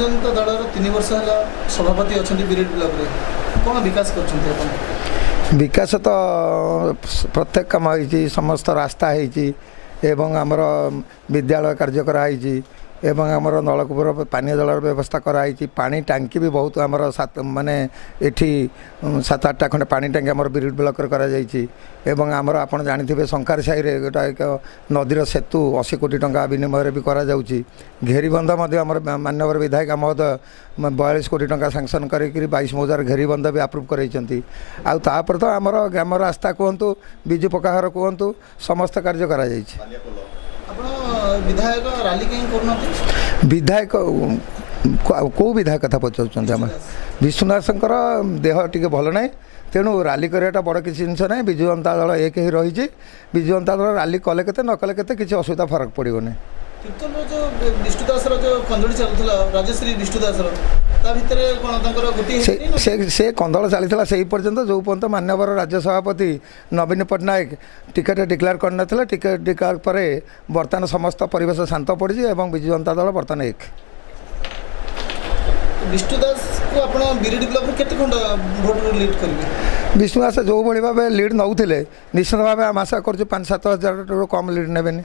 जनता दल 3 वर्ष है सभापति अच्छा बिरेड ब्लॉक रे कौन विकास कर विकास तो प्रत्येक कम हो समस्त रास्ता एवं आमर विद्यालय कार्य कराई एवं आमर नलकूपर पानीय जल व्यवस्था कराई पानी टांकी भी बहुत आमर माने एठी 7-8टा खंडे पानी टांकी आमर बिरेड ब्लॉक एवं आमर आपन जानिथिबे शंकर साई रे गोटा एक नदीर सेतु 80 कोटी टंका विनिमय भी करा जाउची घेरीबंध मध्य आमर माननीय विधायक महोदय 42 कोटी टंका सैंक्शन करी 22,000 घेरीबंध भी अप्रूव करैचंती आ तापर तो आमर ग्राम रास्ता कहतु बिजु पक्काघर कहतु समस्त कार्य करा जाइछि। विधायक रैली कहीं करना विधायक कौ विधायक कथा पचार आम विश्वनाथ देह टी भल ना तेणु रैली कराटा बड़ किसी जिनस ना विजु जनता दल एक ही रही विजु जनता दल रैली कले के न कले के किसी असुविधा फरक पड़ो ना। कीर्तन जो विष्णुदास जो कंदली चलुला राजश्री विष्णुदास से कंदल चली से पर्यंत जो पर्यंत मान्यवर राज्य सभापति नवीन पट्टनायक टिकेट डिक्लेयर करना टिकेट डिक्लेयर पर बर्तमान समस्त परिवेश शांत पड़ी और विजु जनता दल बर्तमान एक विष्णुदास को आप बिरेड ब्लॉक केते खंड भोट लीड करेंगे विष्णुदास जो भाई भाव लीड नौले निश्चित भाव आम आशा कर 5-7 हजार कम लीड नेबेनि।